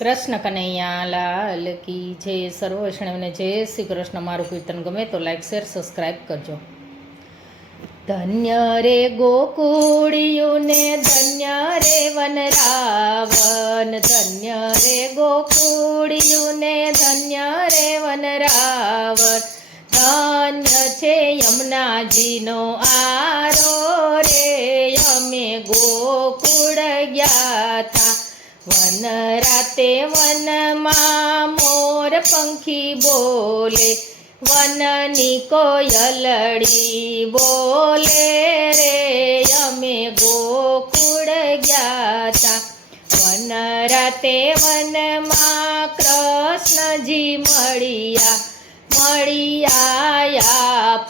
કૃષ્ણ કનૈયા લાલ કી જય. સર્વ વૈષ્ણવને જય શ્રી કૃષ્ણ. મારું કીર્તન ગમે તો લાઈક શેર સબસ્ક્રાઈબ કરજો. ધન્ય રે ગોકુળિયું ને ધન્ય રે વનરાવન, ધન્ય રે ગોકુળિયું ને ધન્ય રે વનરાવન. ધન્ય છે યમુનાજીનો આરો રે, અમે ગોકુળ ગયા તા. વન રાતે વનમાં મોર પંખી બોલે, વનની કોયલડી બોલે રે, અમે ગોકુળ ગયા તા. વન રાતે વનમાં કૃષ્ણજી મળિયા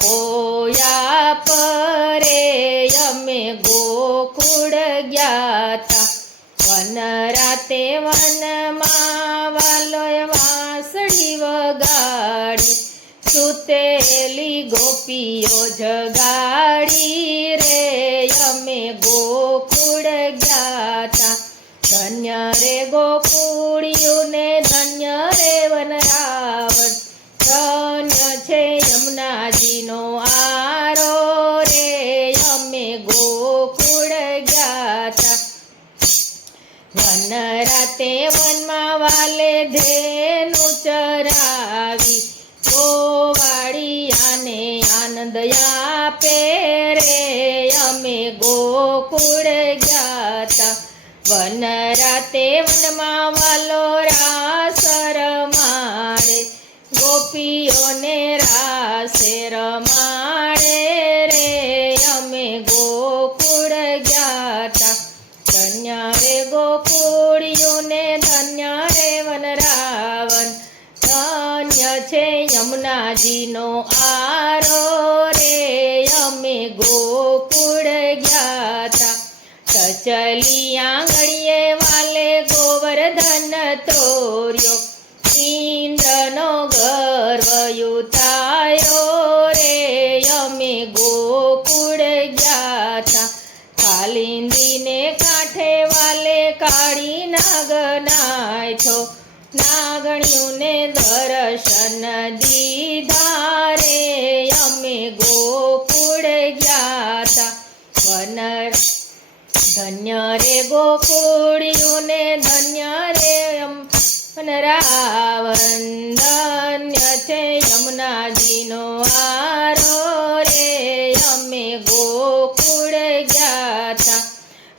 પોયા પરે, અમે ગોકુળ ગયા તા. વન રાતે વનમાં વાલોય વાંસળી વગાડી, સુતેલી ગોપીઓ જગાડી રે, અમે ગોકુળ ગયા તા. ધન્ય રે ગોકુળિયું ને ધન્ય રે વનરાવન, ધન્ય છે યમુનાજીનો આરો રે, અમે ગોકુળ ગયા તા. વન રાતે વનમાં વાલે ધેનું ચરાવી, ગોવાળિયાને આનંદ આપે રે, અમે ગોકુળ ગયા તા. વન રાતે વનમાં વાલો રાસ રમાડે, ગોપીઓને રાસે રમાડે રે, અમે ગોકુળ ગયા તા. ધન્ય રે ગોકુળિયું ને ધન્ય રે વનરાવન, ધન્ય છે યમુનાજીનો આરો રે, અમે ગોકુળ ગયા તા. સચલી આંગળીએ વાલે ગોવર્ધન તોર્યો, ઇન્દ્રનો ગર્વ યુતાયો રે, અમે ગોકુળ ગયા તા. કાલિંદીને કાંઠે વાલે કાળી નાગ નાથો, નાગણ્યુંને દર્શન દીધા રે, અમે ગોકુળ ગયા તા. ધન્ય રે ગોકુળિયું ને ધન્ય રે વનરાવન, ધન્ય છે યમુનાજીનો આરો રે, અમે ગોકુળ ગયા તા.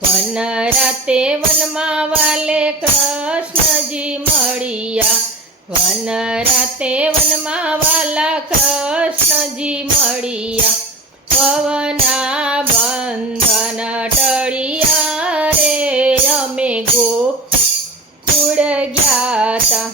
વન રાતે વનમાં વાલે કૃષ્ણજી મળિયા, વન રાતે વનમાં વાલા કૃષ્ણજી મળિયા. પવના બંધન ટળિયા રે, અમે ગોકુળ ગયા તા.